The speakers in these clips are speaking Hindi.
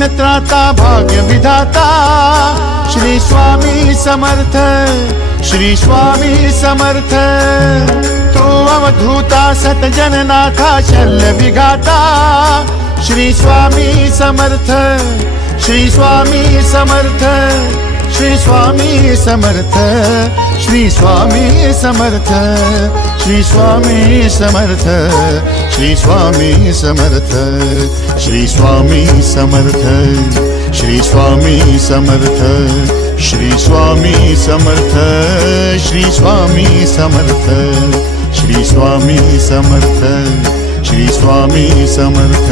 दीन त्राता भाग्य विधाता श्री स्वामी समर्थ, श्री स्वामी समर्थ। तू अवधूता सतजननाथा शल्य विघाता श्री स्वामी समर्थ, श्री स्वामी समर्थ, श्री स्वामी समर्थ, श्री स्वामी समर्थ, श्री स्वामी समर्थ, श्री स्वामी समर्थ, श्री स्वामी समर्थ, श्री स्वामी समर्थ, श्री स्वामी समर्थ, श्री स्वामी समर्थ, श्री स्वामी समर्थ, श्री स्वामी समर्थ।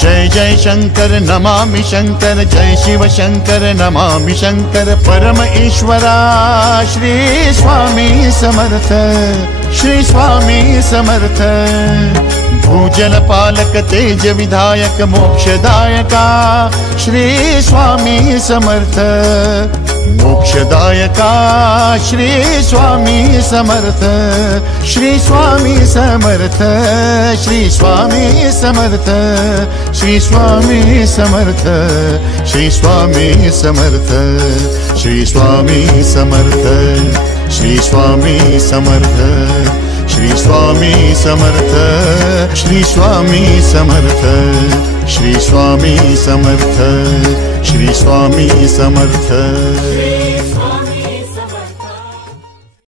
जय जय शंकर नमामि शंकर, जय शिव शंकर नमामि शंकर। परम ईश्वरा श्री स्वामी समर्थ, श्री स्वामी समर्थ। भूजल पालक तेज विधायक मोक्षदायका श्री स्वामी समर्थ, मोक्षदायका श्री स्वामी समर्थ, श्री स्वामी समर्थ, श्री स्वामी समर्थ, श्री स्वामी समर्थ, श्री स्वामी समर्थ, श्री स्वामी समर्थ, श्री स्वामी समर्थ, श्री स्वामी समर्थ, श्री स्वामी समर्थ, श्री स्वामी समर्थ, श्री स्वामी समर्थ।